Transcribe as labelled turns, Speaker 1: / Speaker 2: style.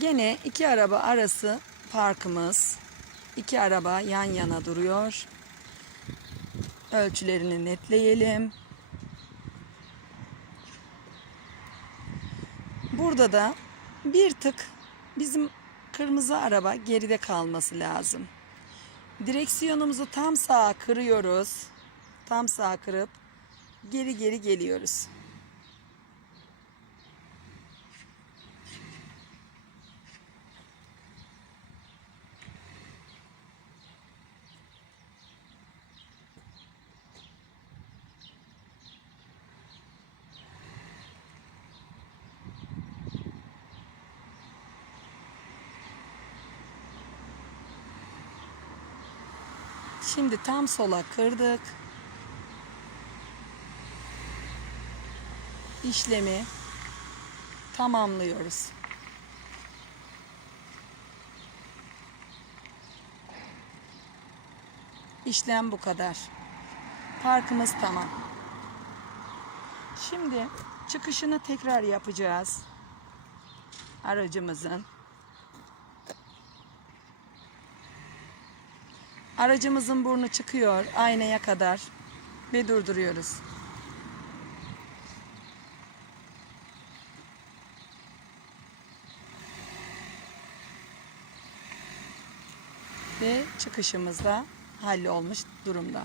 Speaker 1: Gene iki araba arası parkımız. İki araba yan yana duruyor. Ölçülerini netleyelim. Burada da bir tık bizim kırmızı araba geride kalması lazım. Direksiyonumuzu tam sağa kırıyoruz. Tam sağa kırıp geri geri geliyoruz. Şimdi tam sola kırdık. İşlemi tamamlıyoruz. İşlem bu kadar. Parkımız tamam. Şimdi çıkışını tekrar yapacağız. Aracımızın. Aracımızın burnu çıkıyor aynaya kadar ve durduruyoruz. Ve çıkışımız da hallolmuş durumda.